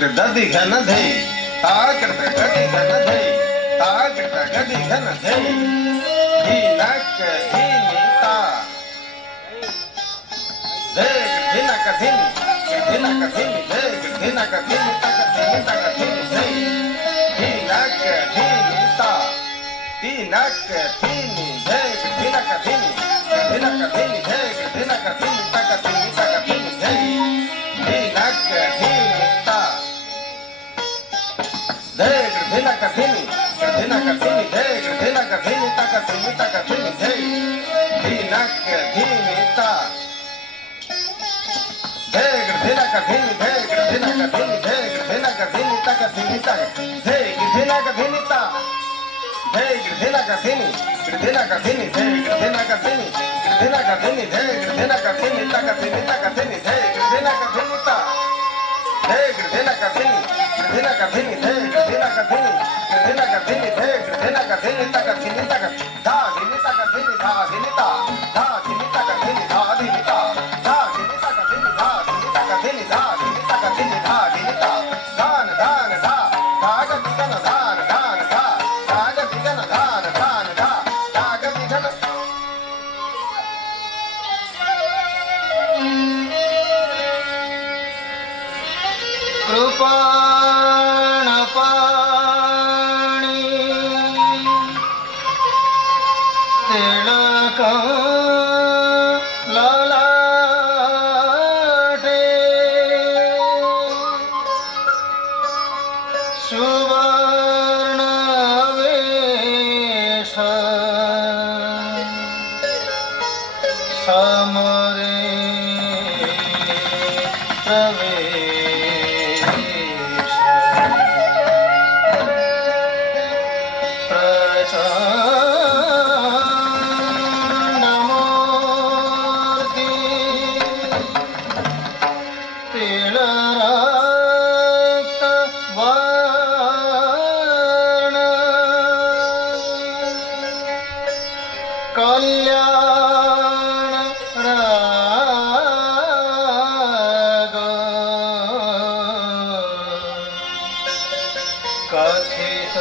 दधि घन धे ताकट गति घन धे ताकट गति घन धे धी नक धी नीता धे धिन कथिन धिन कथिन धे धिन कथिन तक धिन तक धिन धे धी नक धी नीता धी नक धी नी धे धिन कथिन धिन कथिन धे धिन कथिन तक धिन तक धिन धे धी नक धी नीता धे धिन कथिन धिन कथिन धे धिन कथिन तक धिन तक धिन धे धी नक धी नीता धे धिन कथिन धे धिन कथिन धे धिन कथिन तक धिन तक धे धिन कथिन ता धे धिन कथिन धिन कथिन धे धिन कथिन धिन कथिन धे धिन कथिन तक धिन तक धिन धे धिन कथिन ता धे धिन कथिन धिन कथिन धे धिन कथिन धिन कथिन धे धिन कथिन तक धिन तक धा धिन तक धिन धा धिन ता धा धिन तक धिन धा धिन ता धा धिन तक धिन धा धिन तक धिन धा धिन तक धिन धा धिन ता धान धान धा धाग दिगन धान धान धा धाग दिगन धान धान धा धाग दिगन कृपाण पाणि तिलक ललाटे सुवर्ण वेश समरे प्रवेश प्रचंड मूर्ति तिलरक्त वर्ण कल्याण राग कथित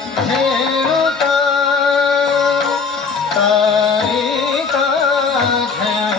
धेनुता तारिका धेनु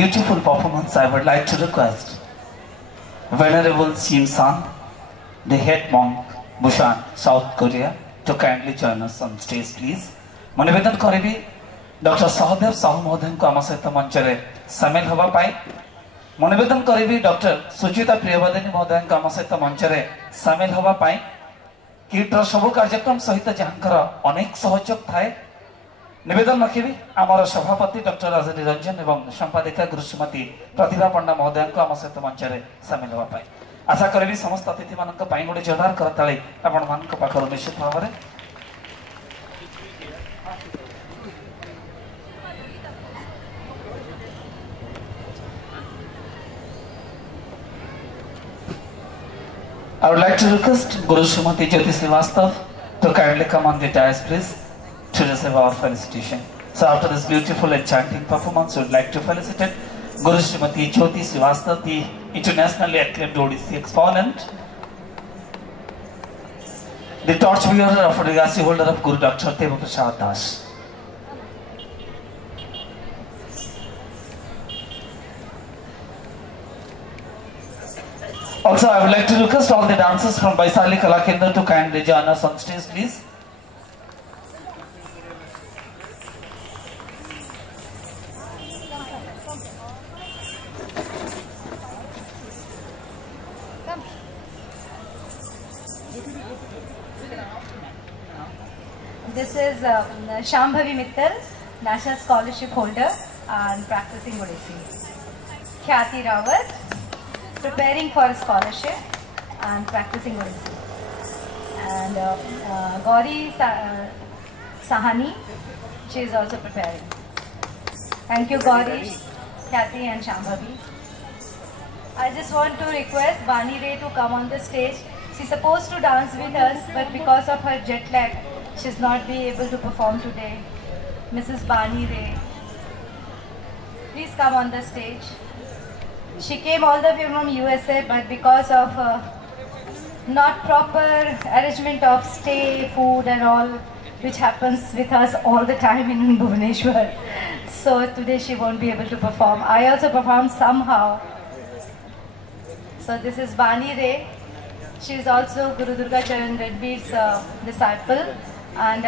beautiful performance, I would like to request Venerable Sim San, the head monk, Busan, South Korea, to kindly join us on stage, please. मैं निवेदन करेबी डॉक्टर सहदेव साहू महोदय को आम सहित मंच में सामिल होगा पाई मैं निवेदन करेबी डॉक्टर सुचिता प्रियवदनी महोदय को आम सहित मंच में सामिल होगा पाई किट्र सब कार्यक्रम सहित जहाँकर अनेक सहयोग थाए निवेदन रखी आमर सभापति डॉक्टर राजनी रंजन एवं संपादिका गुरु श्रीमती प्रतिभा पंडा महोदय को आम सहित मंच में सामिल होगा पाई आशा करी समस्त अतिथि मान गोटे जोरदार करताली आपण मान पाखर निश्चित भाव में I would like to request Guru Srimati Jyoti Srivastav to kindly come on the dais, please, to receive our felicitation. So after this beautiful and chanting performance, we would like to felicitate Guru Srimati Jyoti Srivastav, the internationally acclaimed Odissi exponent, the torch bearer of legacy holder of Guru Dr. Deva Prasad Das. Also, I would like to request all the dancers from Vaisali Kala Kendra to kindly join us on stage, please. This is Shambhavi Mittal, National Scholarship holder and practicing Odissi. Khyati Rawat, preparing for a scholarship and practicing Odissi. And Gauri Sahani, she is also preparing. Thank you Gauri, Khyati and Shambhavi. I just want to request Bani Ray to come on the stage. She's supposed to dance with us, but because of her jet lag, she's not be able to perform today. Mrs. Bani Ray, please come on the stage. She came all the way from USA, but because of not proper arrangement of stay, food and all, which happens with us all the time in Bhubaneswar. So today she won't be able to perform. I also performed somehow. So this is Bani Ray. She is also Guru Durga Charan Reddy's disciple and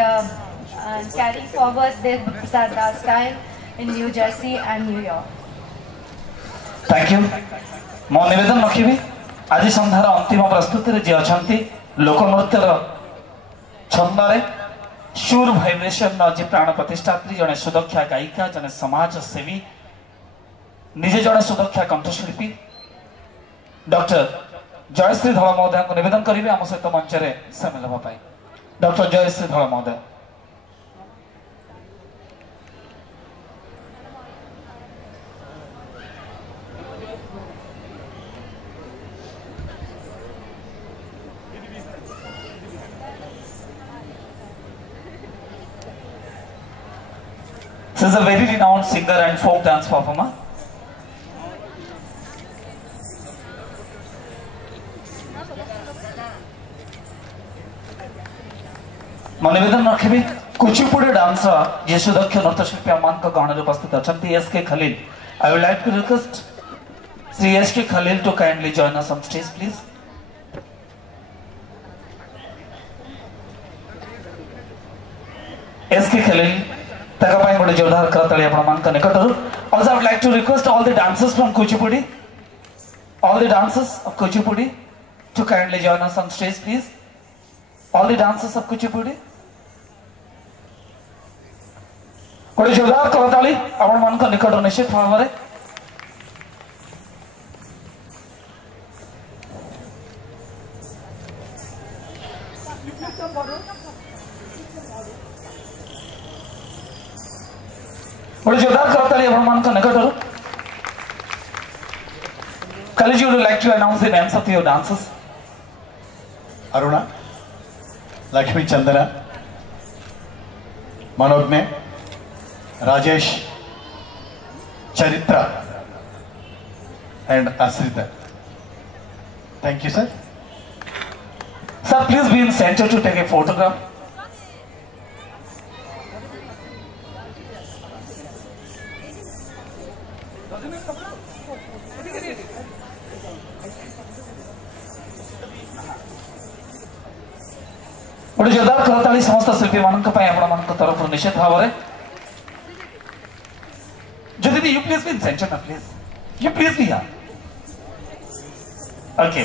carrying forward the Prasad Das style in New Jersey and New York. Thank you. मो निवेदन रखी आज संध्यार अंतिम प्रस्तुति जी अच्छा लोकनृत्यर छंदे सुर vibration जी प्राण प्रतिष्ठात्री जड़े सुदक्षा गायिका जड़े समाज सेवी निजे जड़े सुदक्षा कंठशिल्पी डॉक्टर जयश्री धल महोदय को निवेदन करेंगे आम सहित मंच में सामिल होगा डॉक्टर जयश्री धल महोदय. She is a very renowned singer and folk dance performer. मैं निवेदन रखी कुचिपुड़ी डांसर जी सुदक्ष नृत्यशिल्पी मान गहन उपस्थित अच्छा SK Khalil. I would like to request Sri SK Khalil to kindly join us on stage, please. SK Khalil, गोटे जोरदार करताली निकटर. Also, I would like to request all the dancers from Kuchipudi, all the dancers of Kuchipudi, to kindly join us on stage, please. All the dancers of Kuchipudi. गोटे जोरदार करताली आपण मान निकट निश्चित भाव में. गोटे जोरदार करताली आपण मान निकट. Khalil, would you like to announce the names of your dancers? Aruna, Lakshmi Chandana, Manogne, Rajesh, Charitra, and Asrita. Thank you, sir. Sir, please be in center to take a photograph. ଗୋଟେ ଜୋରଦାର କରତାଳି ସମସ୍ତ ଶିଳ୍ପୀମାନଙ୍କ ପାଇଁ ଆପଣମାନଙ୍କ ତରଫରୁ ନିଶ୍ଚିତ ଭାବରେ। ଯଦି ୟୁ ପ୍ଲିଜ୍ ବି ସେଣ୍ଟର ନା please you please be here. Okay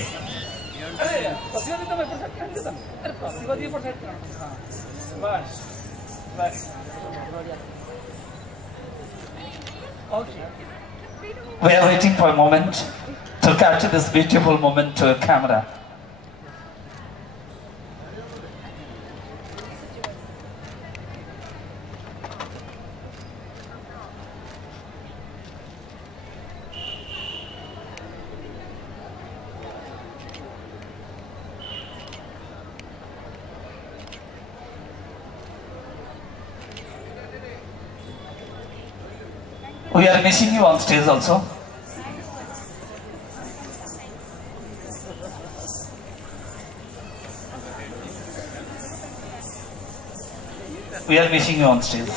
we are waiting for a moment to capture this beautiful moment to a camera. We are missing you on stage also. We are missing you on stage.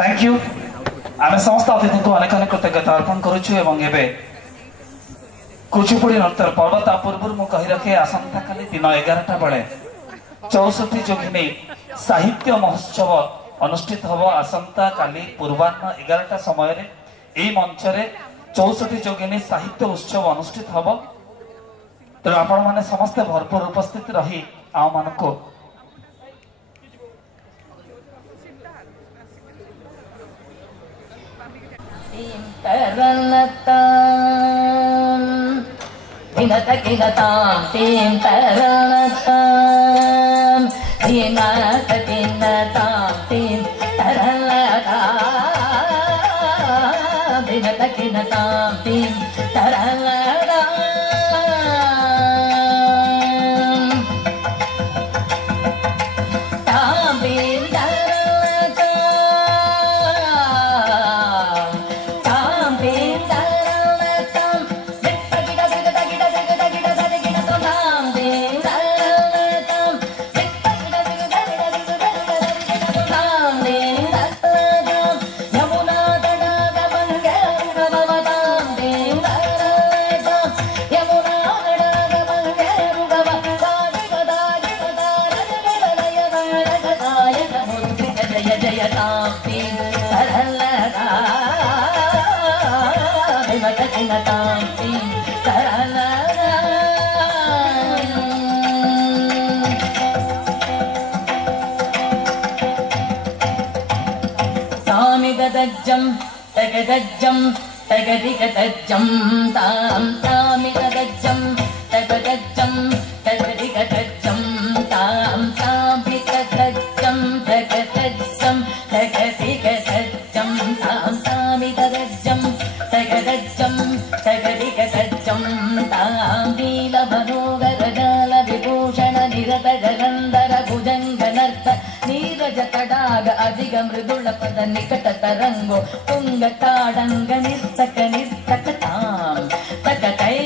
Thank you. आम समस्त अतिथि को अनेक अनेक कृतज्ञता अर्पण करुचु एवं एबे कुचिपुड़ी नृत्य पर्व ता पूर्व मु कहि रखे आसंता काली दिन 11टा बेले 64 जोगिनी साहित्य महोत्सव अनुष्ठित हब। आसंता काली पूर्वाह्न 11टा समय यही मंच रे 64 जोगिनी साहित्य उत्सव अनुष्ठित हब। तेणु आपण माने समस्ते भरपूर उपस्थित रही आम मानको Tagadajjam, tagadikadajjam, tam tamikadajjam, tagadajjam, tagadikadajjam, tam tamikadajjam, tagadajjam, tagadikadajjam, tam tamikadajjam, tagadajjam, tagadikadajjam, tam dilabhanogaragal vibhushana nirata jalandhara bhujanganartha నీరజతడాగ అధిగ Mrudula పద నికట తరంగో తుంగ తాడంగ నిర్తక నిర్తకతాం తకతై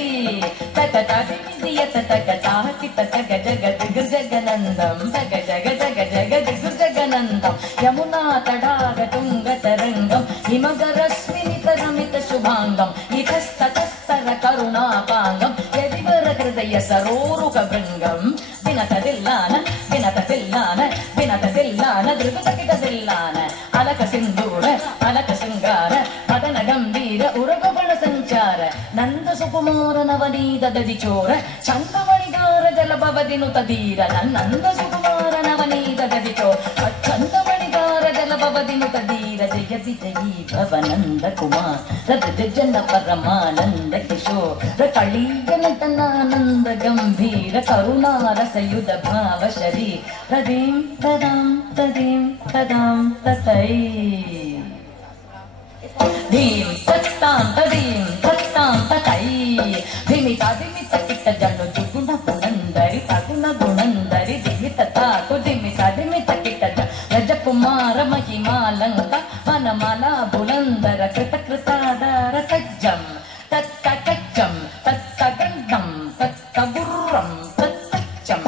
తకతదియత తకతాకిత తగ జగ దిగు జగనందం తగ జగ జగ జగ దిగు జగనందం యమునా తడాగ తుంగ తరంగం హిమగరశ్మినితరమిత శుభాంగం ఇతస్తతస్తర కరుణాపాంగం యదివర హృదయ సరోరుక బృంగం వినతదిల్లాన వినతదిల్లాన వినతదిల్లాన ధృతకిటదిల్లాన అలక సింధూర అలక శృంగార పదన గంభీర ఉరగబణ సంచార నంద సుకుమార నవనీత దది చోర చందమణిగార జలభవదిను తదీర నంద సుకుమార నవనీత దది చోర చందమణిగార జలభవదిను తదీర జయ విజయీ భవనంద కుమార్ రద జన పరమానంద కిశోర కళీయ నటనానంద గంభీర కరుణారసయుధ భావ శరీ తదీం తదాం తదీం తదాం తతై ధీం తత్తాం తదీం తత్తాం తతై ధిమిత ధిమిత కిట జను దుగుణ గుణందరి తగుణ గుణందరి ధిమిత తాకు ధిమిత ధిమిత కిట రజ కుమార మహిమాలంక వనమల బులందర కృత కృతాధార సజ్జం తత్తకజ్జం తత్తగంధం తత్తగుర్రం తత్తచ్చం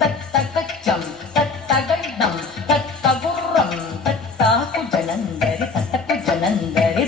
తత్తకచ్చం తత్తగంధం తత్తగుర్రం తత్తాకు జనందరి తత్తకు జనందరి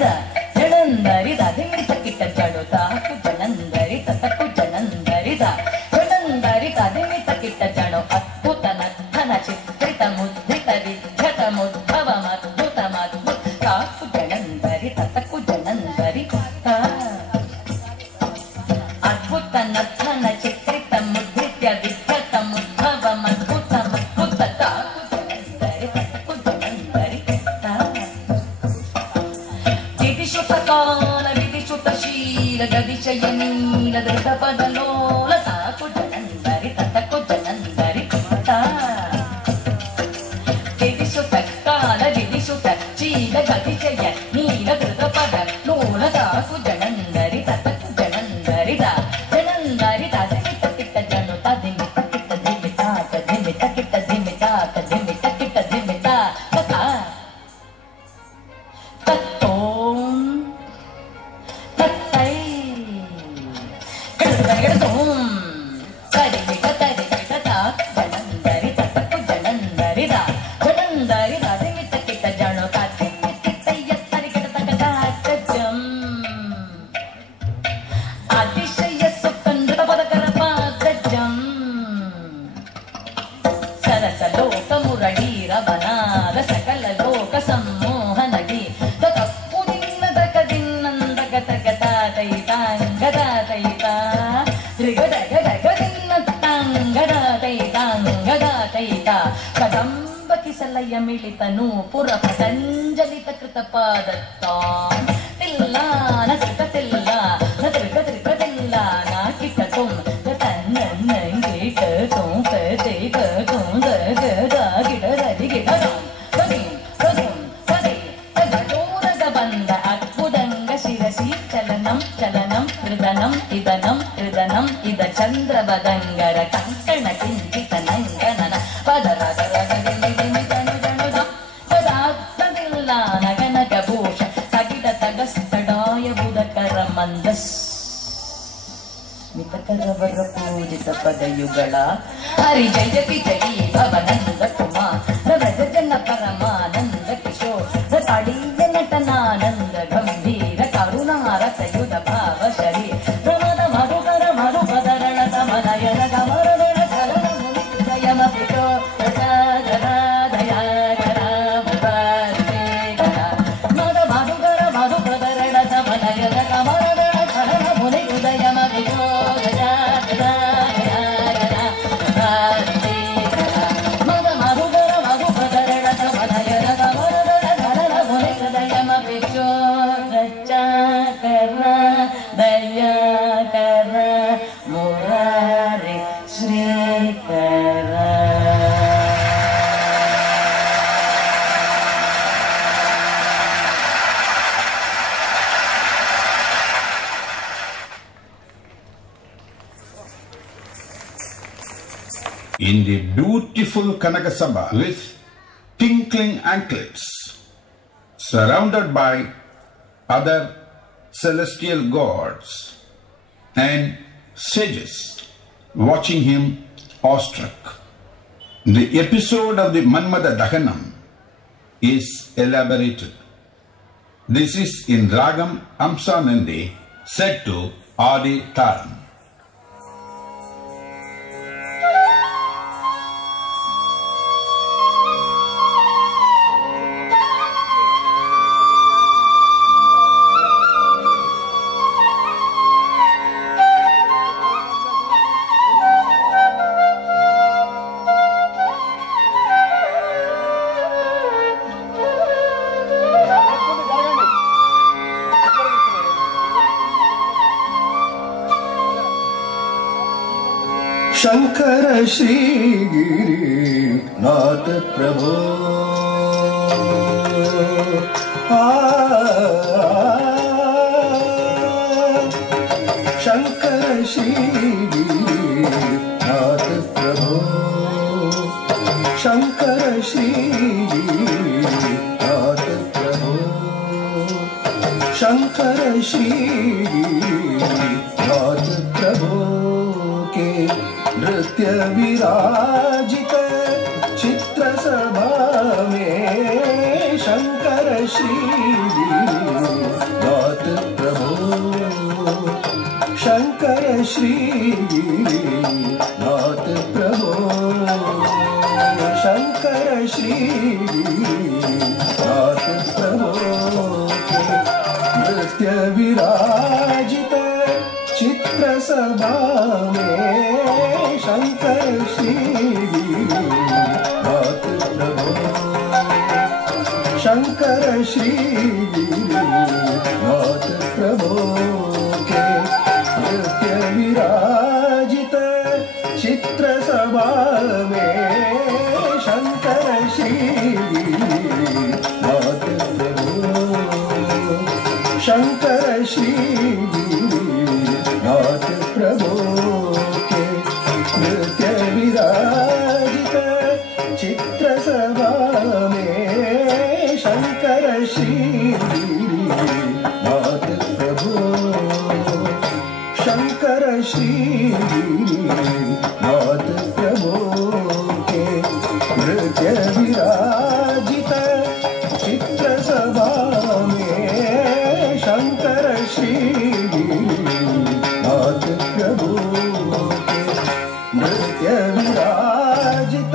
ರಸಲೋಕ ಮುರಳೀರವನಾದ ಸಕಲ ಲೋಕ ಸಂಮೋಹನ ಗೀತ ತಪ್ಪು ದಿನ್ನದಕ ದಿನ್ನಂದಕ ತಗತ ತೈತಾಂಗದ ತೈತ ತ್ರಿಗಡಗಡಗ ದಿನ್ನ ತಾಂಗದ ತೈತಾಂಗದ ತೈತ ಕದಂಬ ಕಿಸಲಯ ಮಿಳಿತನು ಪುರ ಪತಂಜಲಿತ ಕೃತ ಪಾದತ್ತಾಂ ತಿಲ್ಲ ನಕೃತ ತಿಲ್ಲ ನಕೃತ ತ್ರಿಕತಿಲ್ಲ ನಾಕಿಕ ತುಂ ಬಂದ ಅದ್ಭುತಂಗ ಶಿರಸಿ ಚಲನಂ ಚಲನಂ ಹೃದನಂ ಇದನಂ ಹೃದನಂ ಇದ ಚಂದ್ರವದಂಗರ ಕಂಕಣ ಕಿಂಚಿತ ನಂಗನನ ಪದಾರ್ಥವಿಲ್ಲ ನಗನಗ ಭೂಷ ತಗಿಡ ತಗಸ್ತಡಾಯ ಬುಧಕರ ಮಂದಸ್ ಮಿತಕರವರ ಪೂಜಿತ ಪದಯುಗಳ ಹರಿ ಜಯತಿ ಜಯಿ ಭವನಂದ ಕುಮಾರ ರಜನ ಪರಮಾನಂದ ಕಿಶೋರ ತಾಡೀಯ ನಟನಾನಂದ ಗಂಭೀರ ಕರುಣಾರಸಯುಧ ಭಾವ ಶರೀ ರಮದ ಮಧುಕರ ಮಧುಪದರಣ ಸಮನಯನ ಗಮರಣ ಕರಣ ಮುನಿ ಜಯಮ ಪಿತೋ ದಯ ದಯಾಕರ ಮುರಾರೇ ಕರ ಮದ ಮಧುಕರ ಮಧುಪದರಣ ಸಮನಯನ ಗಮರಣ ಕರಣ ಮುನಿ ಜಯಮ ಪಿತೋ in the beautiful Kanakasabha with tinkling anklets, surrounded by other celestial gods and sages watching him awestruck. The episode of the Manmada Dahanam is elaborated. This is in Ragam Amsanandi set to Adi Taram. Shankar Shri Girinath प्रभो शंकर श्री गिरिनाथ प्रभो शंकर श्री गिरिनाथ प्रभो शंकर श्री गिरिनाथ प्रभो के नृत्य विराजित चित्र सभा में शंकर श्री नाथ प्रभो शंकर श्री नाथ प्रभो शंकर श्री नाथ प्रभो नृत्य विराजित चित्र सभा में शंकर श्री नाथ प्रभो शंकर श्री नाथ प्रभो के नृत्य विराजित चित्र सभा में शंकर श्री नाथ प्रभो शंकर श्री नाथ प्रभो के नृत्य विराजित चित्र सभा में शंकर श्री नाथ प्रभो शंकर श्री नाथ प्रभो के नृत्य विराजित चित्र सभा में शंकर श्री नाथ प्रभो के नृत्य विराजित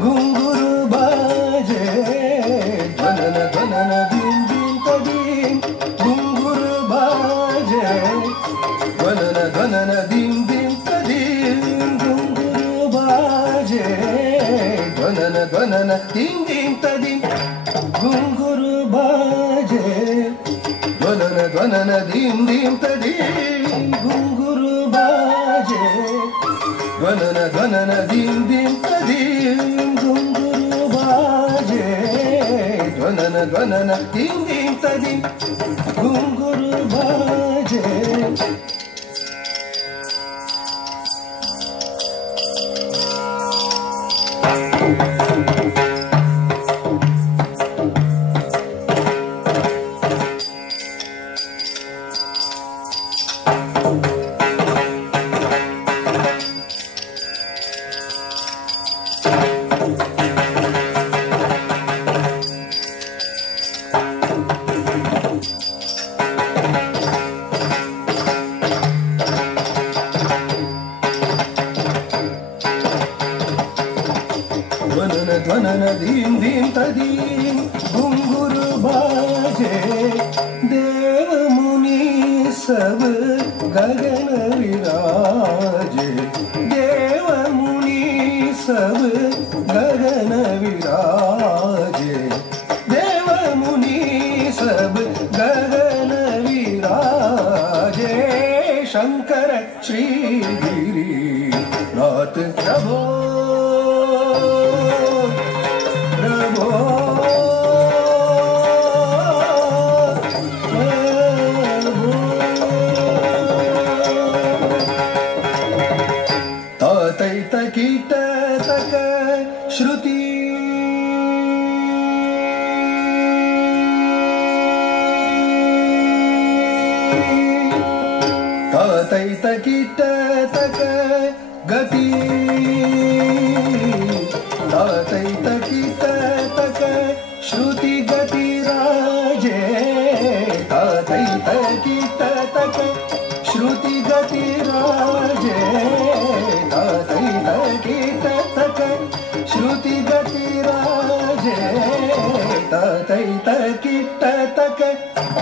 ಧ್ವನನ ಧ್ವನನ ದೀಂ ದೀಂ ತದೀಂ ಗುಂಗುರು ಬಾಜೆ ಧ್ವನನ ಧ್ವನನ ದೀಂ ದೀಂ ತದೀಂ ಗುಂಗುರು ಬಾಜೆ ಧ್ವನನ ಧ್ವನನ ದೀಂ ದೀಂ ತದೀಂ ಗುಂಗುರು ಬಾಜೆ ಧ್ವನನ ಧ್ವನನ ದೀಂ ದೀಂ ತದೀಂ ಗುಂಗುರು ಬಾಜೆ ध्वनन दीं दीं तदीं घुंघरू बाजे देव मुनि सब गगन विराजे देव मुनि सब गगन विराजे देव मुनि सब गगन विराजे शंकर श्री गिरिनाथ प्रभो कीट तक श्रुति तैत कीट तक गति तैत कीट तक श्रुति गति राजे तैत कीट तक श्रुति गति राजे कीट तक श्रुति गति राजे तैत कीट तक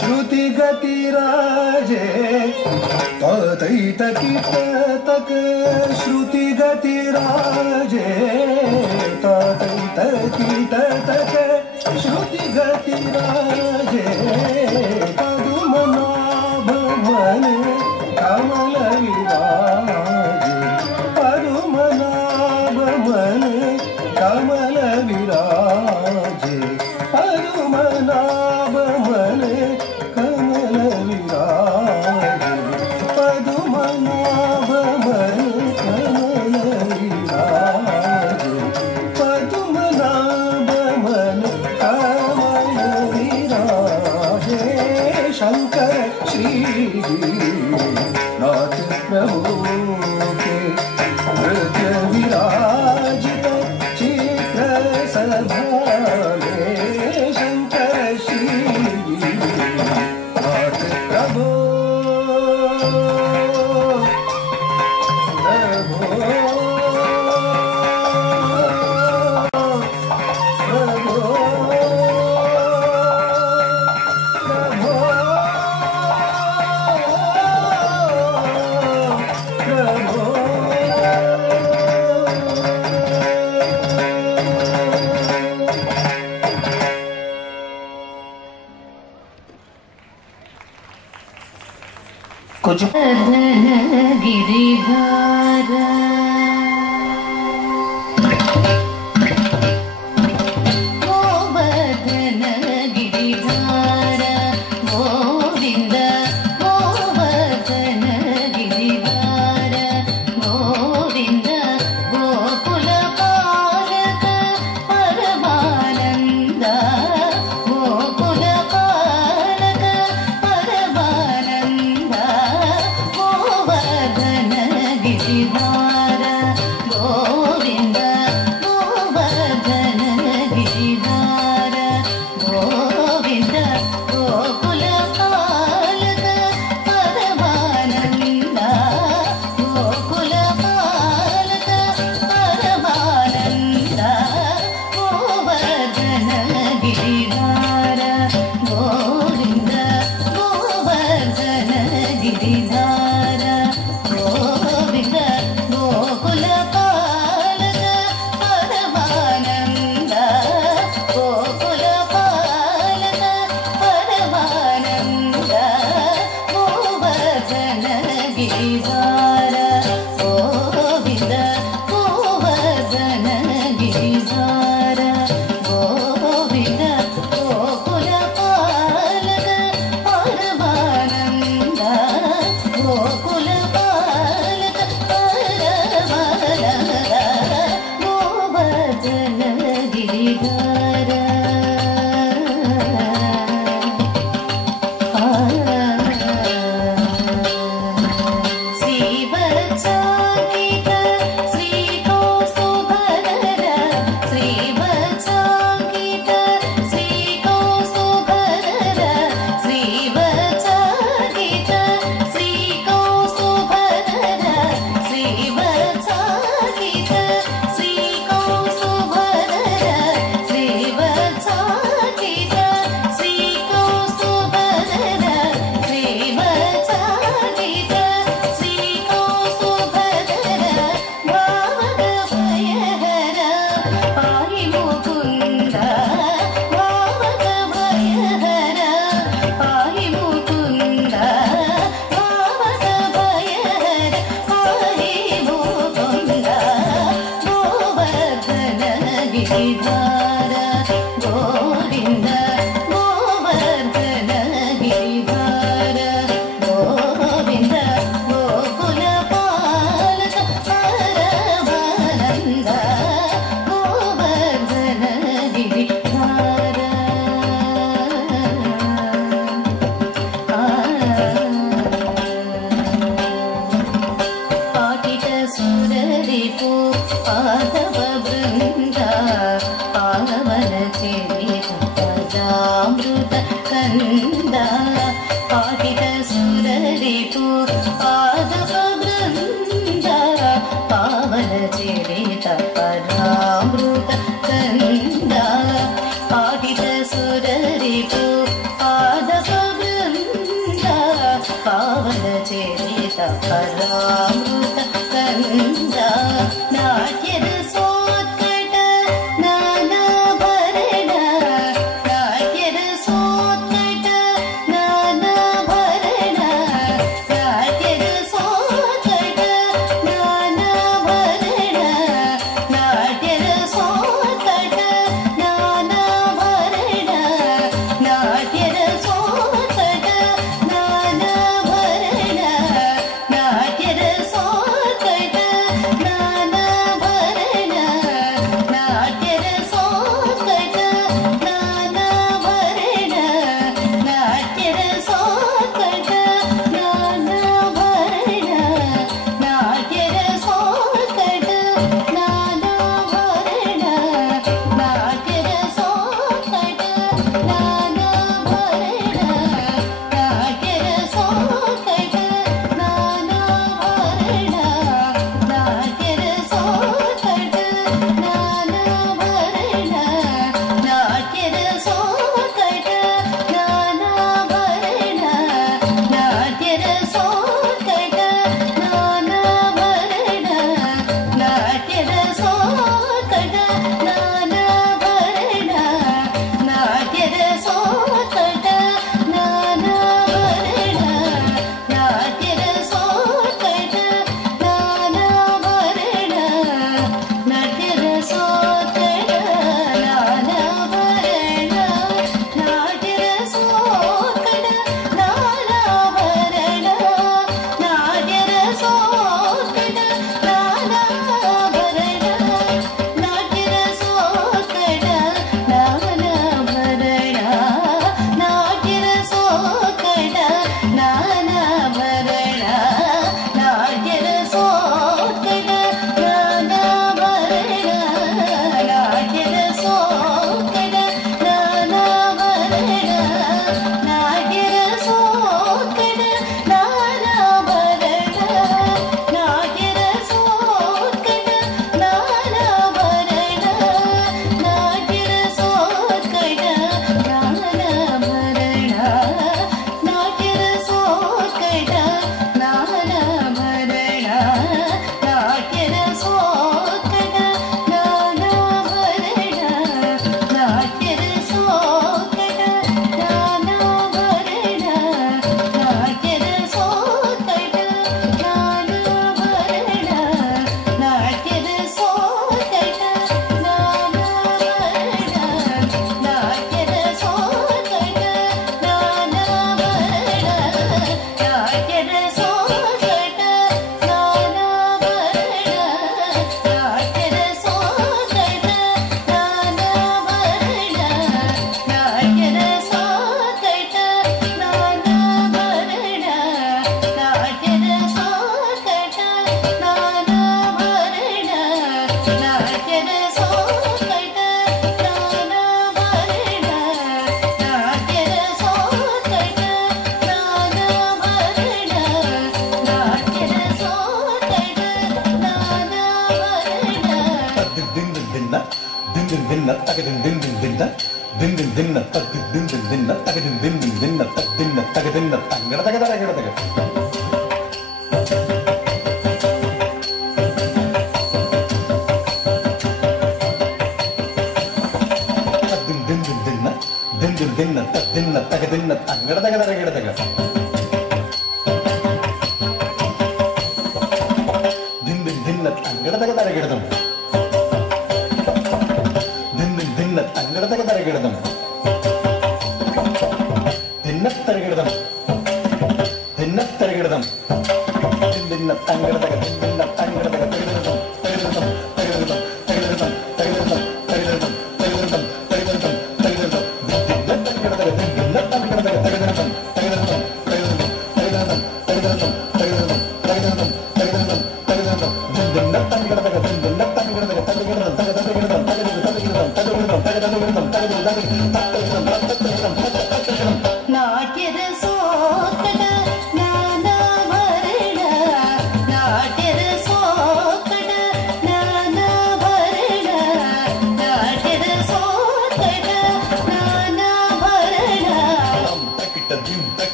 श्रुति गति राजे तैत कीट तक श्रुति गति राजे तैत कीट तक श्रुति गति राजे पद्मनाभ मन कमल विराजे पद्मनाभ मन कमल विराजे पद्मनाभ मन कमल विराजे पद्मनाभ मन कमल विराजे पद्मनाभ मन कमल विराजे शंकर श्री नाथ प्रभु के नृत्य विराजित चित्र सभा में शंकर श्री नाथ प्रभु कुछ गिरिधार गोवर्धन गिरिधार गोविंद गोवर्धन गिरिधार गोविंद गोकुल पालक परमानंद गोकुल पालक परमानंद गोवर्धन गिरि गिरिधार गोविंद गोकुल पालक परमानंद गोकुल पालक परमानंद गोवर्धन गिरिधार गिरिधार गोविंद गोवर्धन गिरिधार गोविंद गोकुल पालक परमानंद गोवर्धन गिरिधार पाटित सुररिपु पादव पावन चरितामृत कंद पाटित सुररिपु पादव वृंद पावन चरित परामृत कंद पाटित सुररिपु पादव वृंद पावन चरित परामृत कंद नाट्यद नाट्यर सो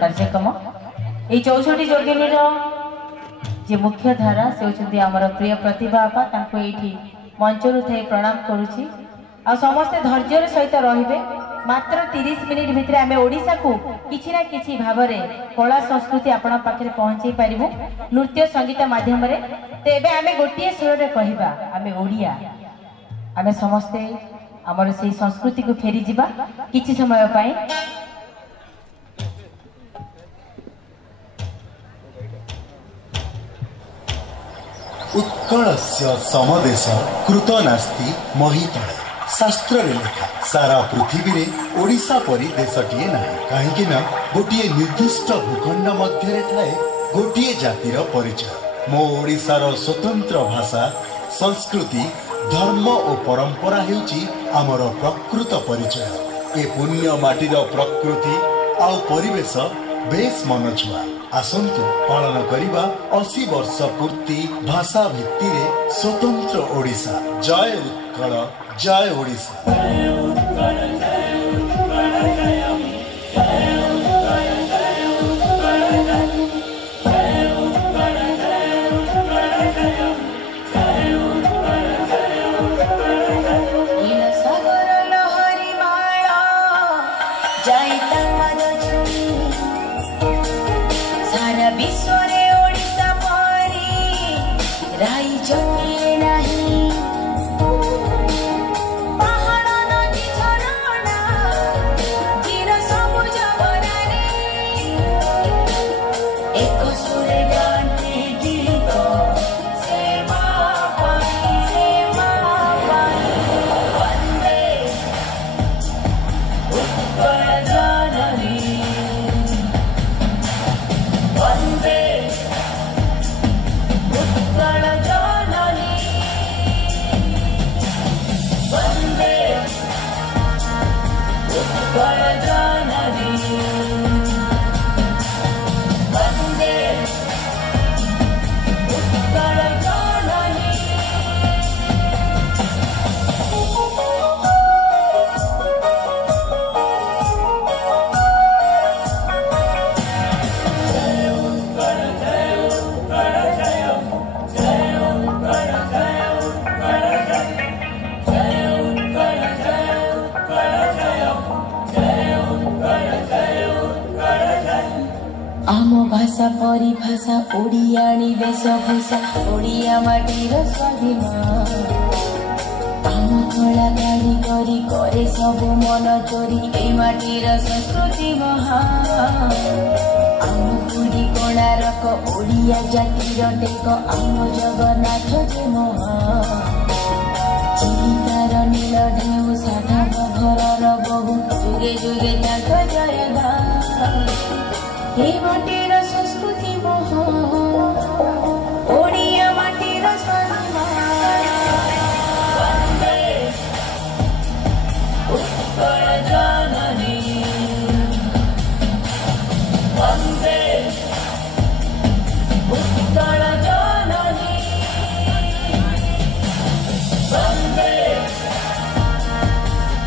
कार्यक्रम ये 64 जोगिनीर जे मुख्य धारा से होचंदी हमर प्रिय प्रतिभा आपा तांको एठी मंचरू थे प्रणाम करुची आ समस्ते धैर्यर सहित रहिबे मात्र 30 मिनिट भितर आमे ओडिसा को किछि ना किछि भाबरे कला संस्कृति आपण पाखरे पहुंचै पारिबु नृत्य संगीत माध्यम रे। तेबे आमे गोटिए सुर रे कहिबा आमे ओडिया आमे समस्ते हमर से संस्कृति को फेरी जिबा किछि समय पई। उत्कलस्य समदेश कृत नास्ति महितले शास्त्र रे लेखा सारा पृथ्वी रे ओडिशा परी देशटीए नाही काहेकि ना गोटिए निर्दिष्ट भूखंड मध्य रे थाए गोटिए जातिर परिचय। मो ओडिशार स्वतंत्र भाषा संस्कृति धर्म और परंपरा हेउची आमर प्रकृत परिचय। ए पुण्य माटीर प्रकृति आउ परिवेश बेस मनछुआ आसंतु पालन करिबा 80 वर्ष पूर्ति भाषा भित्ति रे स्वतंत्र ओडिशा। जय उत्कल जय ओडिशा। परिभाषा ओडियाणी वेशभूषा ओडिया माटीर स्वाधीन आम कला कारीगरी करे सब मन चोरी ए माटीर संस्कृति महान आम पुरी कोणार्क ओडिया जातिर टेक आम जगन्नाथ जे महान चिलिकार नील ढेउ साधव घरर बहु जुगे जुगे ताक जयगान हे माटीर संस्कृति महान ओडिया माटीर स्वाभिमान वंदे उत्कल जननी वंदे उत्कल जननी वंदे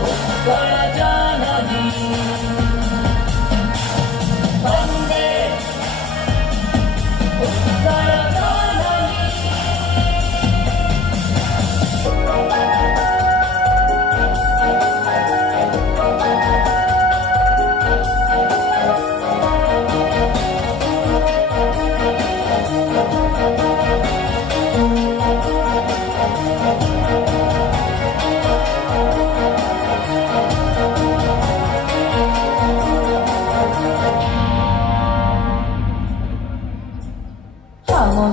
उत्कल जननी वंदे उत्कल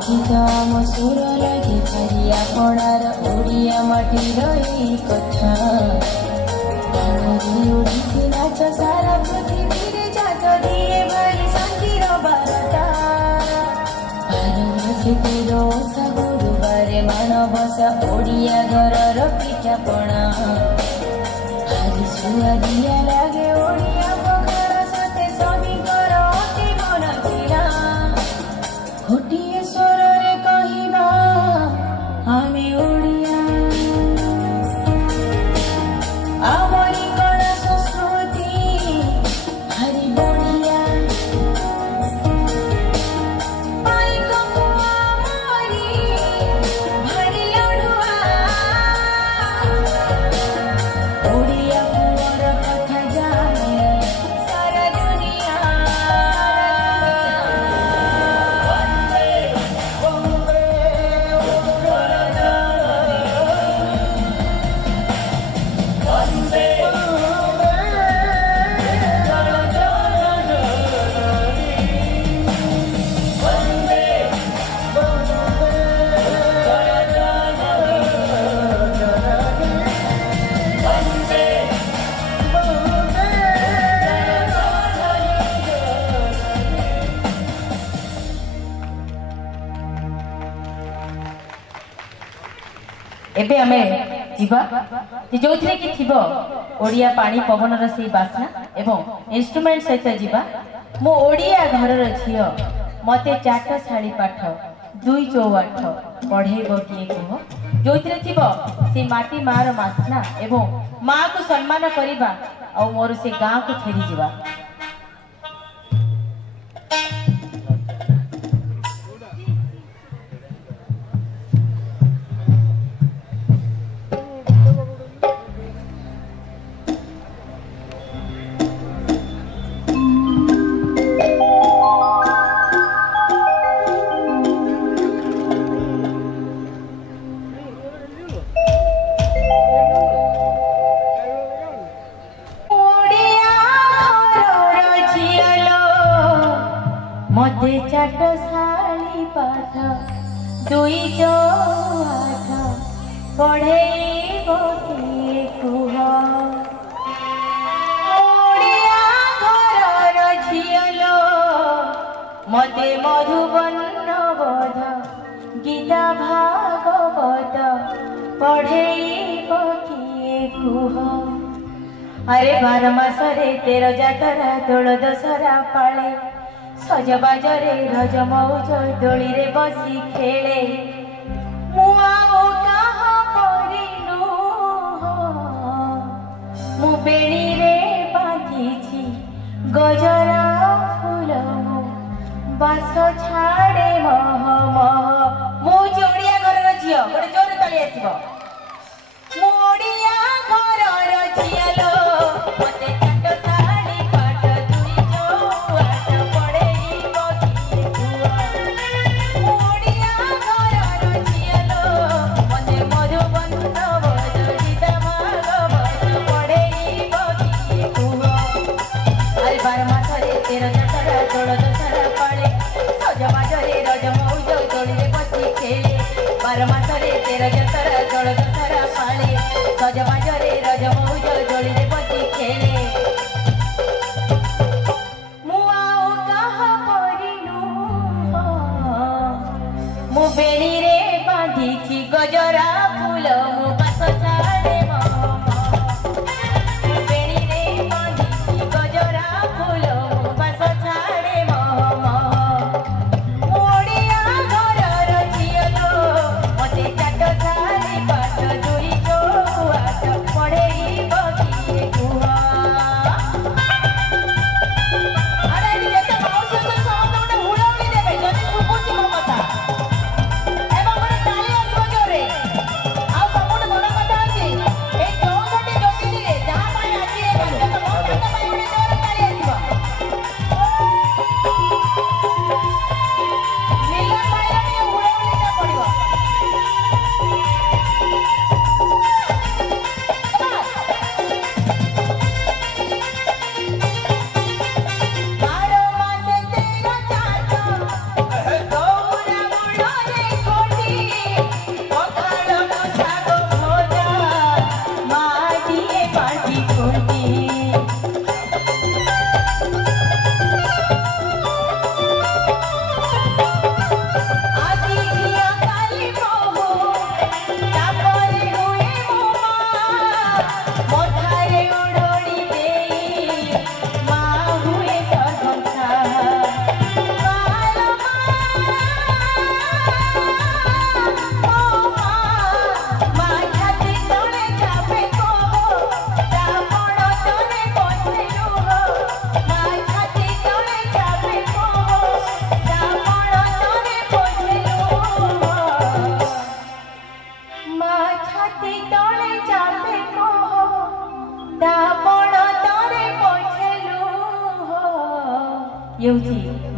गीत आम सुर लगे भारी आपणार ओडिया माटीर एई कथा ओडिसी नाच सारा पृथ्वी जात दिए भारी शांतिर बारता भारत तेरो ओषा गुरुबारे मानवसा ओडिया घरर पिठापणा भारी सुआदिया लागे ओडिया पखार साथे सभिकर अति मन पिरा गोटिए स्वर रे कहिबा आमे ओडिया आमरी कला संस्कृति भारी बढ़िया पाई कपुआ मोरी भारी लडुआ एबे आमे जीवा जो थे कि थी ओडिया पानी पवनर से बास्ना एवं इंस्ट्रूमेंट सहित जीवा मो ओडिया घरर झियो मते चाटशाड़ी पाठ दुई चौआठ पढ़ेब किए कह जो थी से माटी मार बास्ना एवं माँ को सम्मान करवा और मोर से गाँ को फेरी जीवा मते चाटशाड़ी पाठ दुई चौआठ पढ़ेब किए कुह ओडिया घरर झियलो मते मधुबन्न बोध गीता भागवत पढ़ेब किए कुह अरे 12 मासरे 13 जातरा दोल दशहरा पाले सजबाजरे रज मौज दोली रे बसी खेले मुआ ओ कहा परिनु मु बेणी रे बांधी गजरा फूल बास छाड़े मह मह मु जोड़िया घर झियो गोटे जोर तली आसब मोड़िया घर झियालो मते मासरे 13 जतरा जल दशहरा पाले सजबाजरे रज मौज दोली रे बसी खेले मुआ ओ कहा परिनु मु बेणी रे बांधी गजरा फूल मु बास छाड़े बेणी रे बांधी गजरा फूल मु बास छाड़े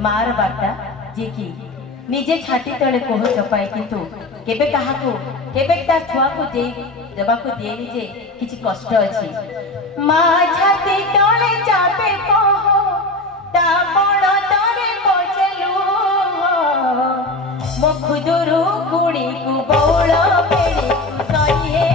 मार बार्ता जे कि निजे छाती तले कोह चपाए किंतु केबे कहा को केबे ता छुआ को दे देबा को देनी जे किछि कष्ट अछि मा छाती तले चापे कोह ता बण तरे पछलु मो खुदुरु कुड़ी को बौळ पेड़ी सहिए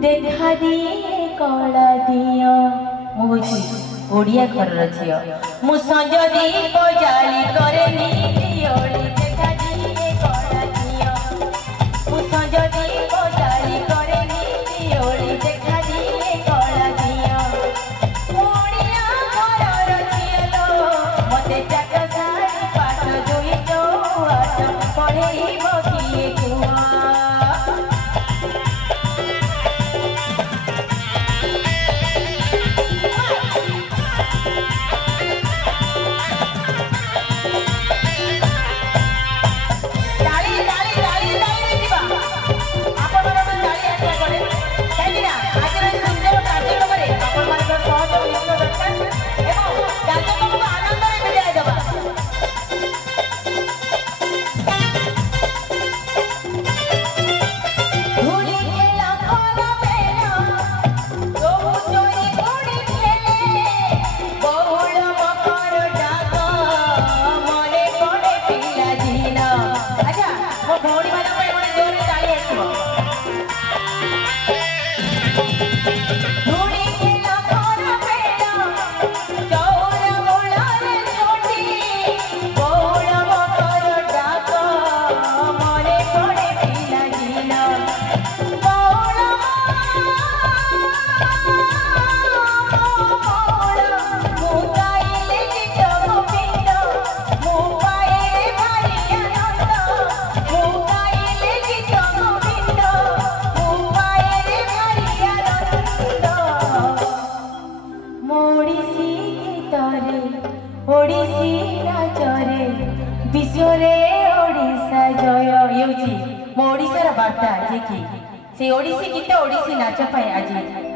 देखा दिए कला दियो मुझे ओडिया घर झियो मु संज दीप जाली करे नीओली देखा दिए कला दियो मु संज दीप जाली करे नीओली देखा दिए कला दियो ओडिया घर झियो मते चाट सारी पाठ जोई जो आठ पढ़ेइबो किए कुआ से ओडिसी गीत ओडिसी नाच पाए आज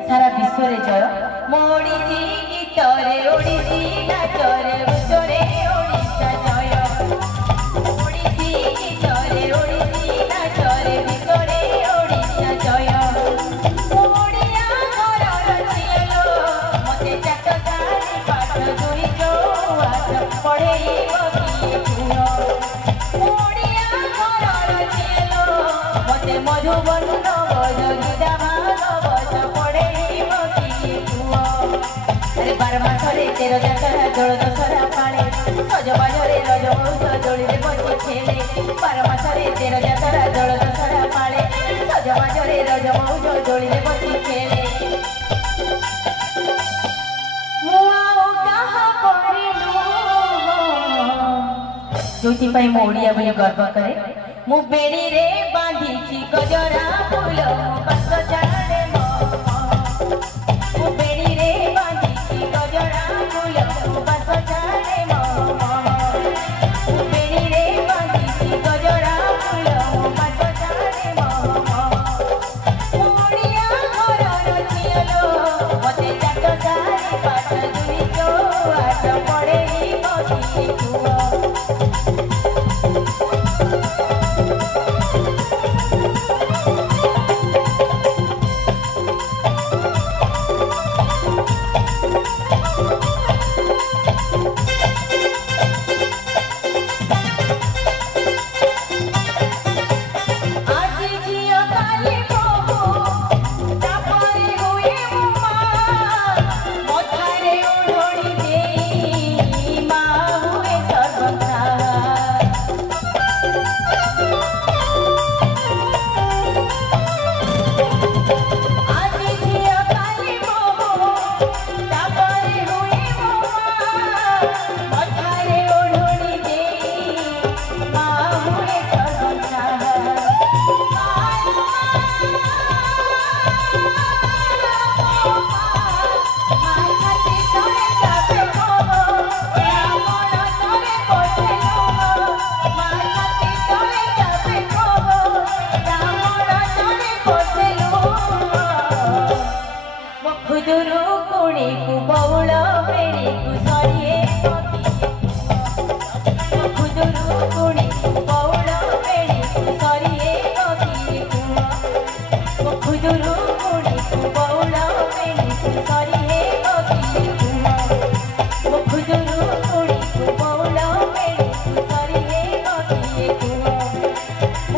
सारा विश्व रे जय मोडिसी गीत रे ओडिसी नाच रे विश्व रे ओडिसा जय ओडिसी गीत रे ओडिसी नाच रे विश्व रे ओडिसा जय ओडिया घर झियो मते चाट सारी पाठ जोई जो आठ पढ़ेइबो किए कुआ ओडिया घर झियो मते मधुबन तेरो जतरा जोड़ दसरा पाले सज बाजरे रज मौज जोड़ी रे बसी खेले 12 मासरे तेरो जतरा जोड़ दसरा पाले सज बाजरे रज मौज जोड़ी रे बसी खेले मुआ कहा परिलु जोति पई मोडिया बोली गर्व करे मु बेड़ी रे बांधी छी गजरा फूल बस जाने मु बेड़ी रे बांधी छी गजरा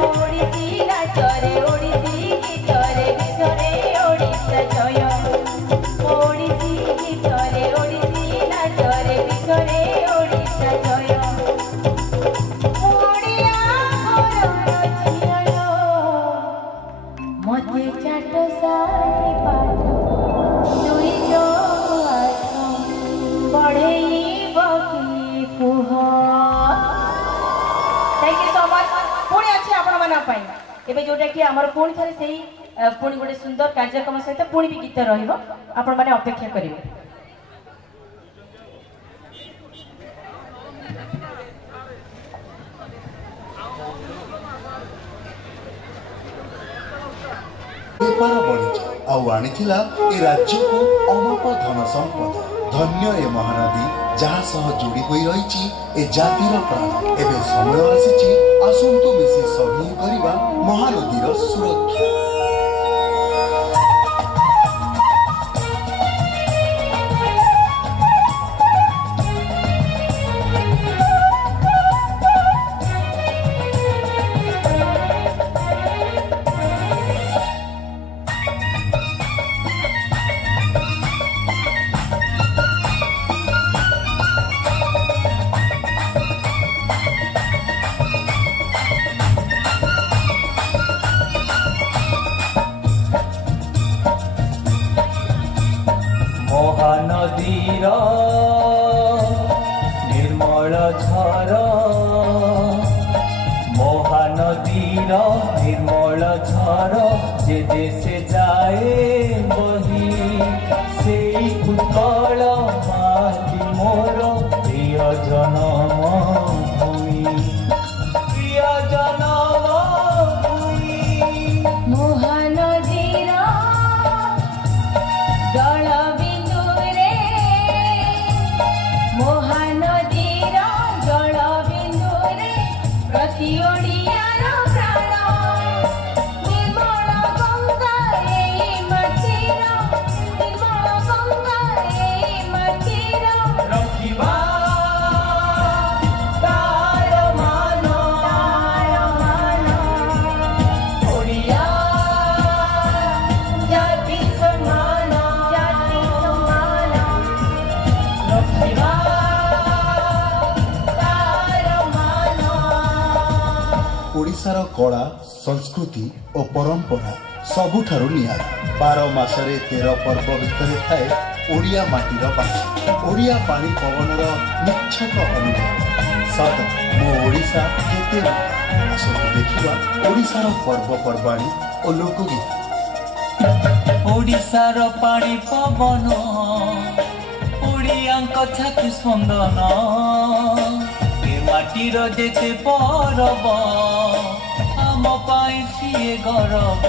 ओडिसी नाचरे ओडिसी गीतरे विश्वरे एबे जोटा कि हमर पुणी थारे सेही पुणी गोटे सुंदर कार्यक्रम सहित पुणी भी गीत रहिबो आपण माने अपेक्षा करिवे। बेपार बढ़ी आउ आनीथिला ए राज्य को अमप धन संपद धन्य ए महानदी जहाँ सह जोड़ी होई रहिछि ए जातिर प्राण एबे समय आसीछि आसंतु मिसी सही करिबा महानदीर सुरक्षा। महानदीर निर्मल झर महानदीर निर्मल झर जे देशे जाए बही से उत्कल माटी मोर प्रिय जनम भूमि प्रिय जनम भूमि महानदीर जल महानदीर जल बिंदुरे प्रति ओडियार प्राण निर्मल गंगा ए माटीर निर्मल गंगा ए माटीर रखिबा तार मान ओडिया जाति सम्मान रखिबा ओडिशार कला संस्कृति और परंपरा सबुठारु नियारा 12 मासरे 13 पर्व भितर थाए ओडिया माटीर बासी ओडिया पानी पवनर निच्छक अनुभव सत मो ओडिशा केते आसतु देखिबा ओडिशार पर्वपर्वाणी और लोकगीत। ओडिशार पानी पवन ओडियांक छाती स्पंदन ए माटीर जेते परब आम पाई सिए गरब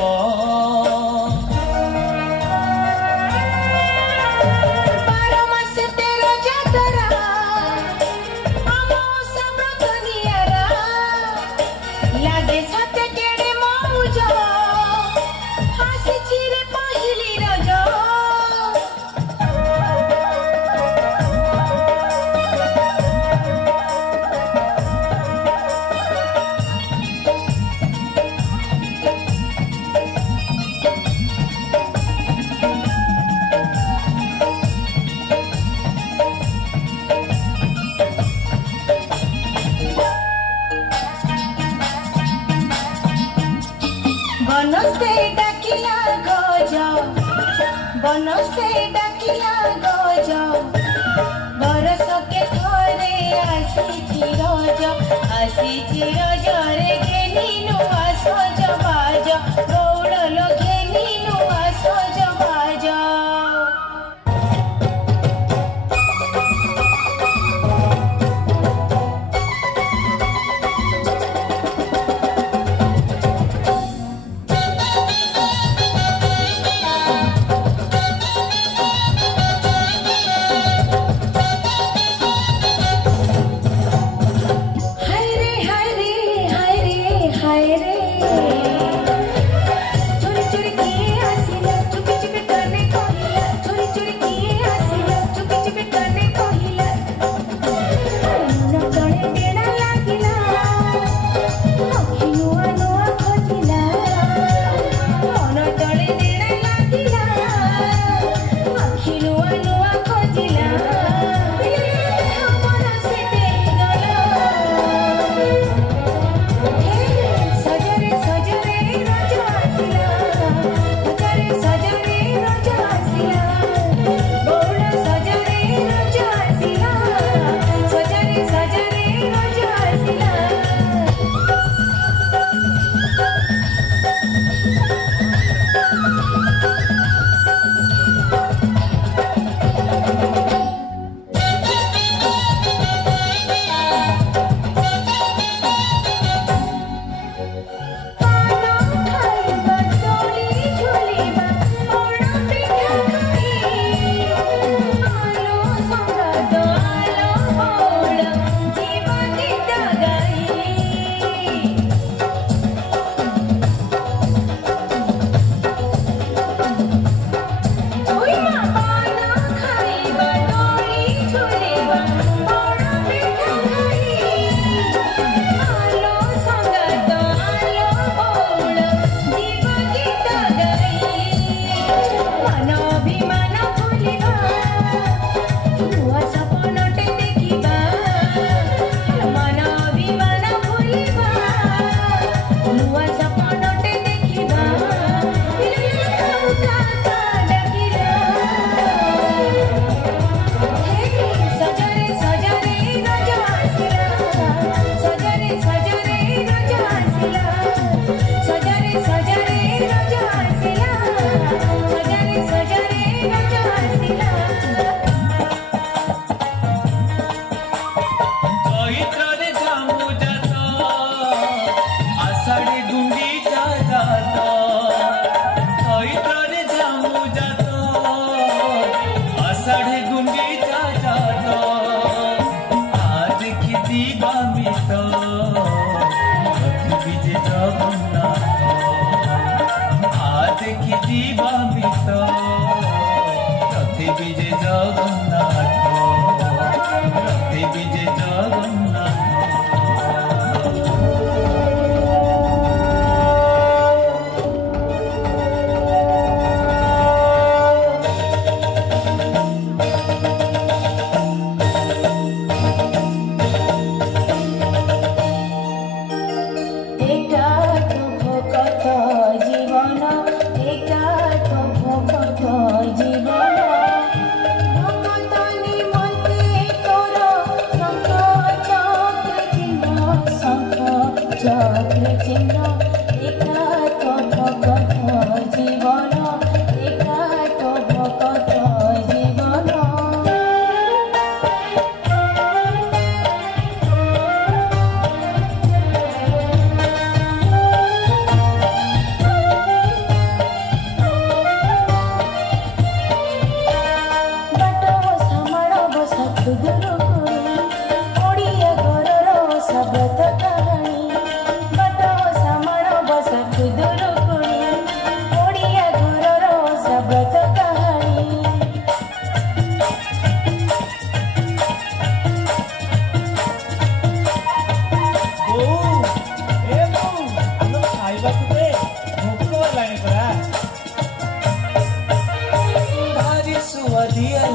बनस्ते डाकिला गज बरस के थरे आसी रजरे घेनिनु आसज बाज गौड़ल घेनिनु आसज बाज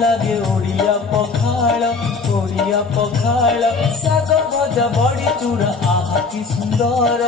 लगे ओडिया पखाल शाग भजा बड़ी चूड़ा आहा कि सुंदर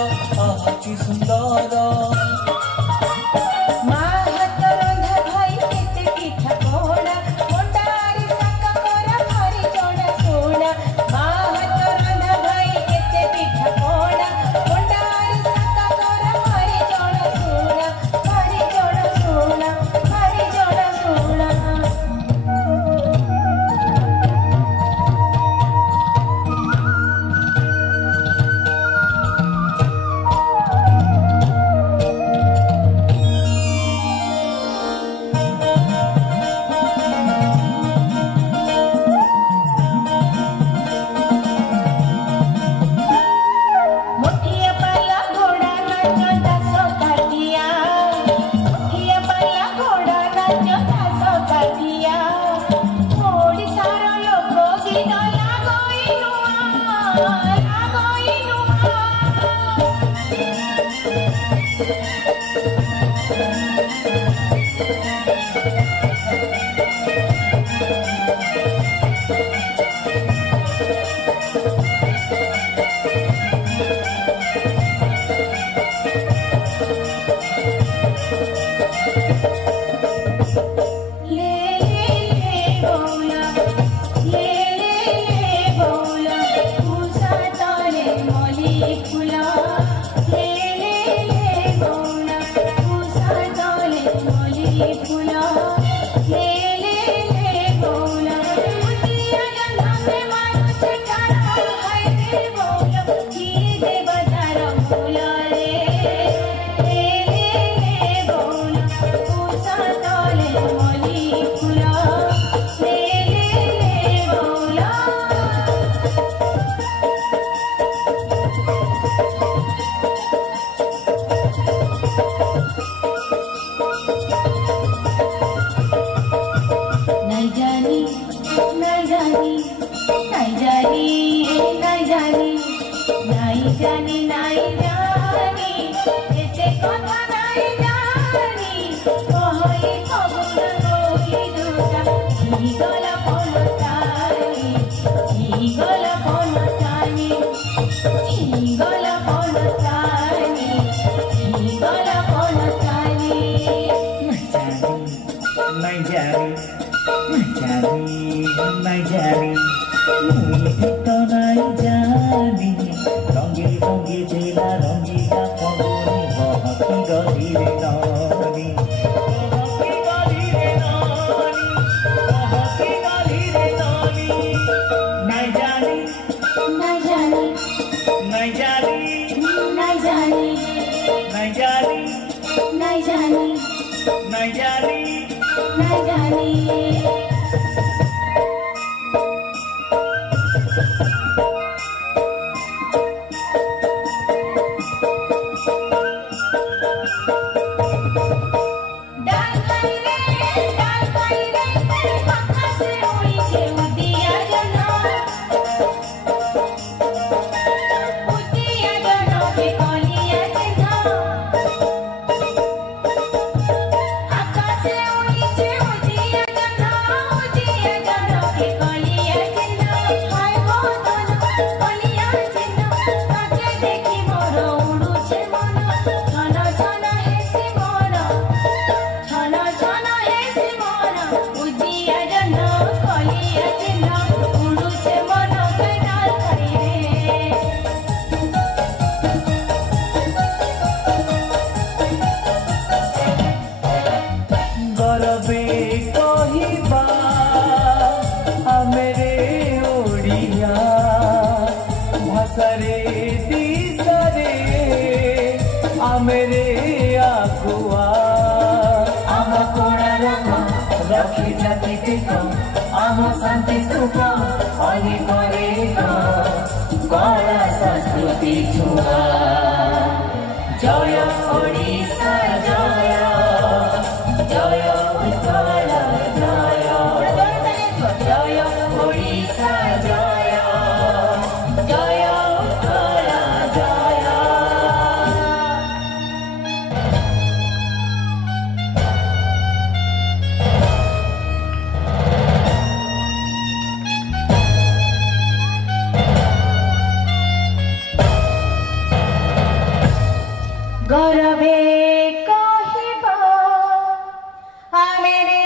मेरे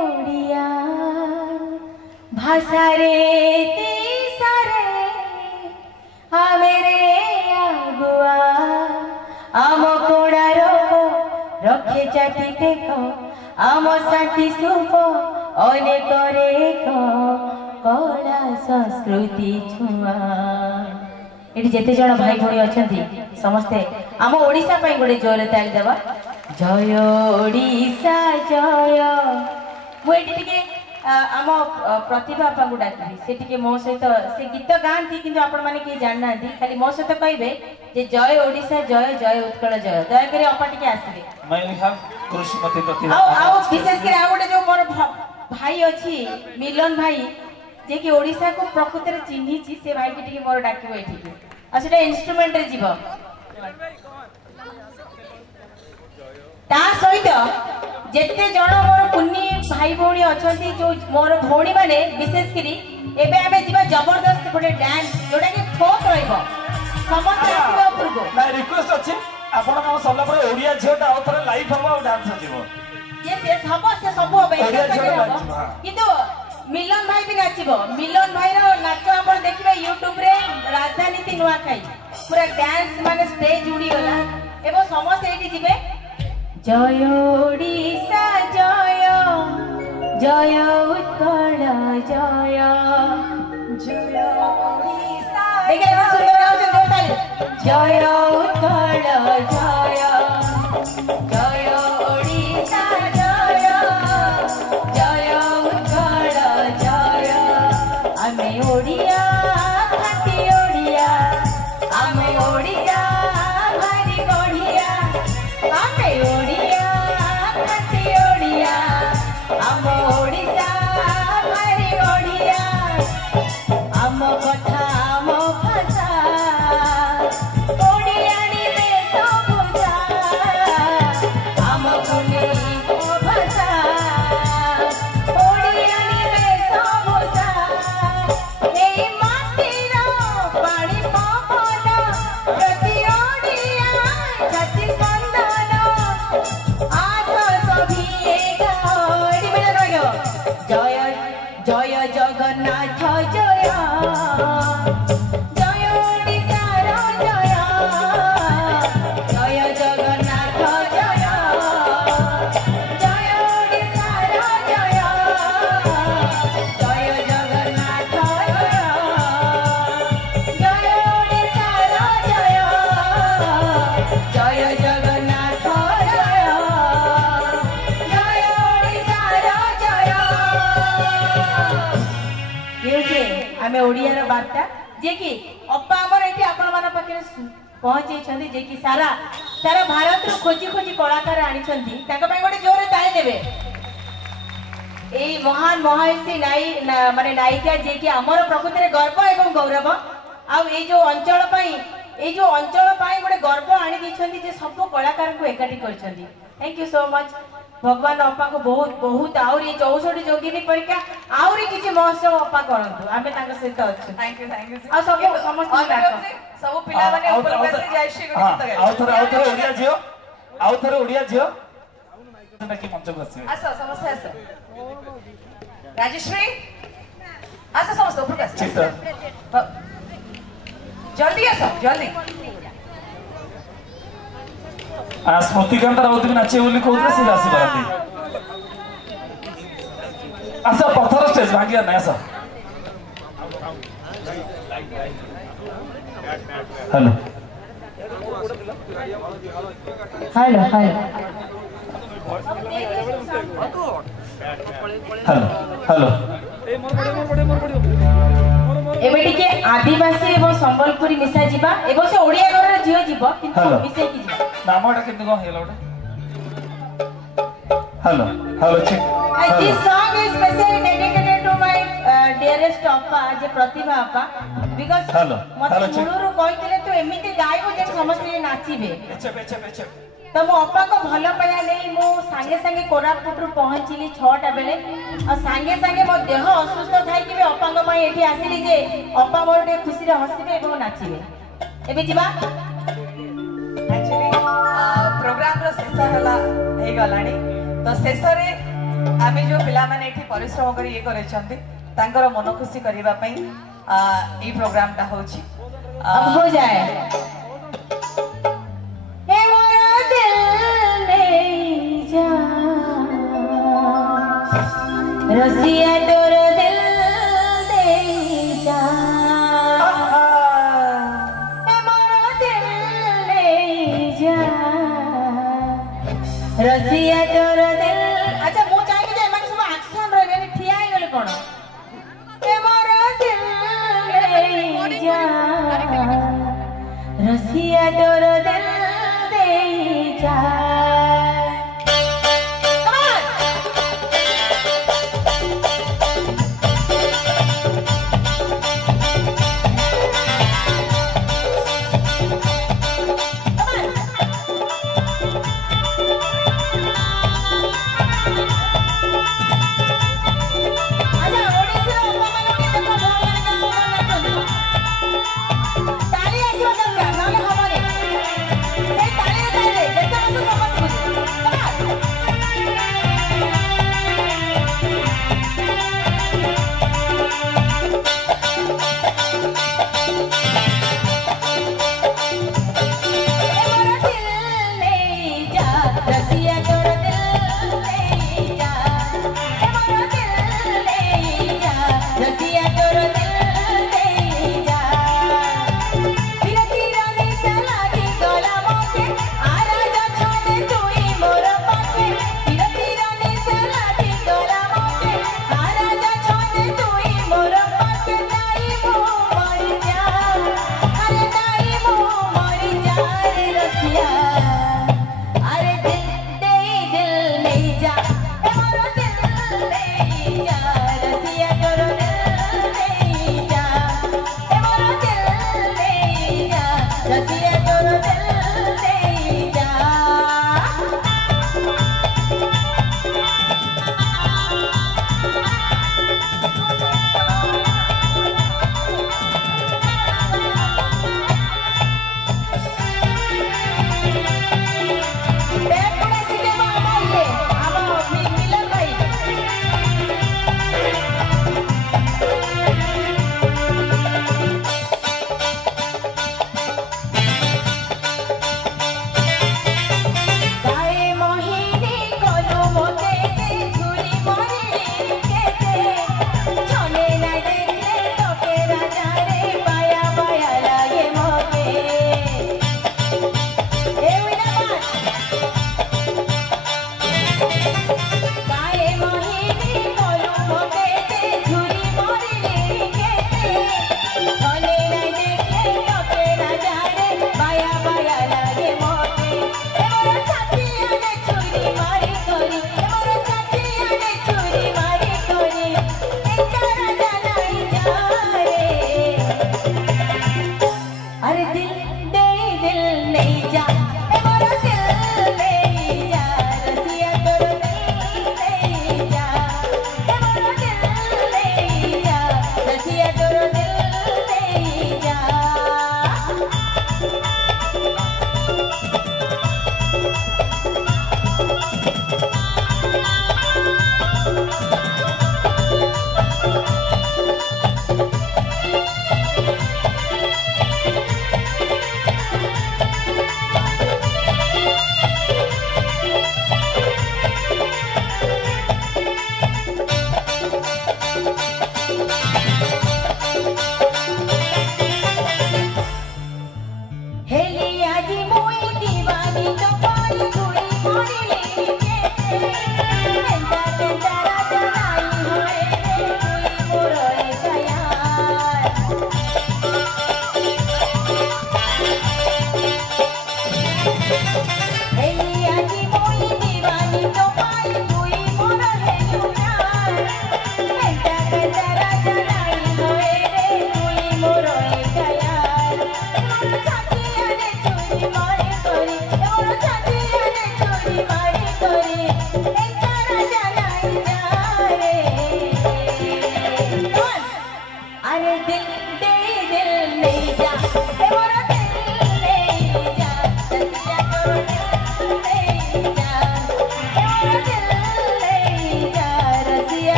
ओडिया भाषा रे तीसरे मेरे आगुआ आम कोणार रखे चाटी टेक आम शांति स्तूप अनेक रेख कला संस्कृति छुआ ये जिते जन भाई भाई अच्छा समस्ते आम ओडिशा पाई गोटे जोर ताली देवा जय ओडिशा जय मुझे आम प्रतिभा आपा को डाकि से टिके मो सहित से गीत गाँती कि आपण मैंने किए जानना खाली मो सहित कहे जे जय ओडिशा जय जय उत्कल जय दयाकोरी अपा टिके आसबे विशेष कर गोटे जो मोर भाई अच्छी मिलन भाई जे कि ओडिशा को प्रकृत में चिन्ही से भाई की टिके मोर डाक ये इन्स्ट्रुमेंट रे जीव ता सहित जेते जण मोर पुन्नी भाई भौणी अच्छा जो मोर भौणी माने विशेष करी एबे आमे जीवा जबरदस्त गोटे डांस जोटा कि फोक रहइबो समस्त आसीबो उपरको ना रिक्वेस्ट अछि आपण काम सल्ला पर ओडिया झियोटा आ थरे लाइव हबो आ डांस जिवो ये हबो से सब हबो किंतु मिलन भाई भी नाचिबो मिलन भाई रो नाच आपण देखिबे YouTube रे राजधानी नुआ खाई पूरा डांस माने स्टेज उडी गला एबो समस्त एठी जिबे जय ओडिशा जय जय उत्कल जय जय ओडिशा देखिए सुंदर गाउछन जोरदार जय उत्कल जय जय ओडिशा जय जय उत्कल जय आमे ओडिया खाती ओडिया आमे ओडिया भारी बढ़िया आमे ओडिया खाती ओडिया आम ओडिशा भारी बढ़िया आम कथा आम भाषा ओडियानी बेस बुझा आम कुनी भाषा ओडियानी बेस बुझा एई माटीर पानी पवन प्रति ओडिया छाती स्पंदन आस सभी गाड़ी में रहो जय जय जगन्नाथ जय जय ओडिशार जय जय जगन्नाथ जय जय ओडिशार जय जय जगन्नाथ जय जय ओडिशार जय जय जगन्नाथ जय जय ओडिशार जय ये आमे ओडियार वार्ता जे कि अप्पा हमर एठी आपण मान पाखे पहुंचे छथि जे कि सारा सारा भारत रो खोजी खोजी कलाकार आनी छथि ताका पय गोटे जोरे ताली देबे एई महान महायसी नाई माने नायिका जे कि हमर प्रकृति रे गर्व एवं गौरव आ ए जो अंचल पाई गोटे गर्व आनी दी छथि जे सब कलाकार को एकाठी करछथि थैंक यू सो मच भगवान अप्पा को बहुत बहुत आउरी 64 जोगिनी परीक्षा आउरी किछि महोत्सव अप्पा करंतु आमे तांका सहित अछि थैंक यू आ सब समस्त सब पिला माने ऊपर से जय श्री गणेश आउथरे ओडिया जियो आउथरे ओडिया जियो की मंच को आसे आसो समस्त आसो राजश्री आसो समस्त ऊपर आसो जल्दी आसो जल्दी स्मृतिकांत राउत भी नाचे बोली कहते सीधा आसी पारती आसा पत्थर स्टेज भांगिया ना आसा हेलो हेलो हेलो हेलो एबे टिके आदिवासी एवं संबलपुरी मिसा जिबा एवं से ओडिया घर जियो जिबो किंतु मिसे की जिबो नामटा किंतु को hello hello hello check this song is specially dedicated to my dearest अप्पा जे प्रतिभा अप्पा बिकॉज़ मत मुळुरु कहितले तो एमिति गाइबो जे समस्त नाचिबे बेचे तो मो अप्पा को भलो पाया नहीं मो सांगे सांगे कोरापुट पहुंचली 6टा बेले और सांगे सांगे मो देह असुस्थ थाई कि अप्पा को माई एठी आसिली जे अप्पा मोर डे खुशी रे हसिबे एवं नाचिबे एबे जिबा एक्चुअली प्रोग्राम रो शेष हला हे गलानी तो शेष रे आमे जो पिला माने एठी परिश्रम करी ये करे छथि तांकर मन खुशी करबा पई ई प्रोग्राम टा होछि अब हो जाए हे मोरा दिल ले जा रसिया तोर दिल दे जा हे मोरा दिल ले जा रसिया तोर दिल अच्छा मु चाहि जे मन सब एक्शन रे ठिया हे गेल कोन हे मोरा दिल ले जा रसिया तोर दिल दे जा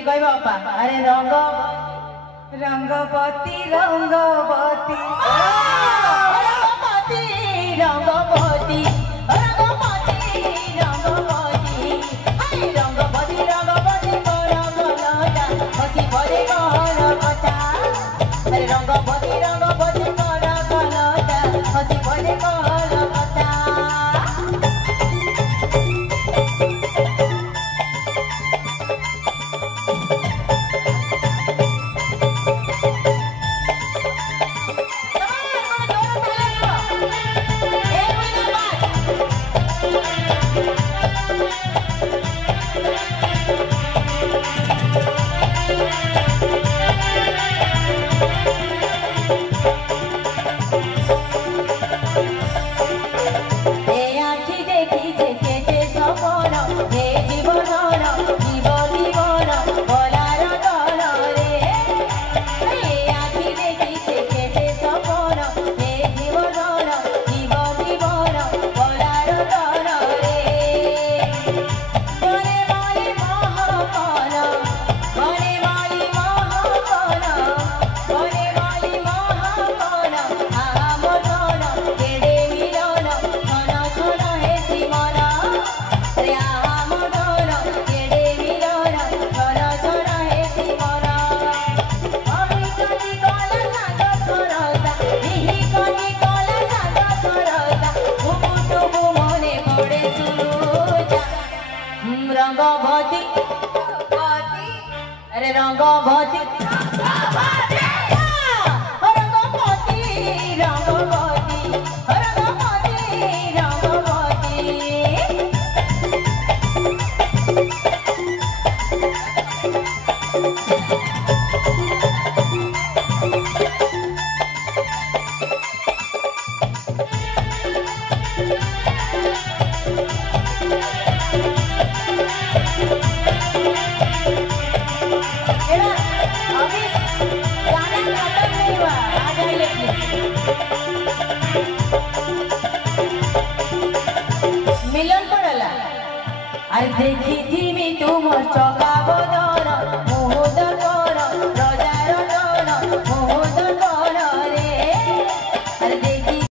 मिठी कहबो अपा अरे रंग रंगवती रंगवती रंगवती रंगवती रंगवती रंगवती हाय रंगवती रंगवती कोरा कोलाटा हसी भरे कोरा कथा अरे रंगवती रंगवती कोरा कोलाटा हसी भरे कोरा कथा रंगवती अरे रंगवती रंगवती रंगवती रंगवती मिलन पड़ला अरे देखी थी मैं तुम चौका बदन मुहूद कर रजार डन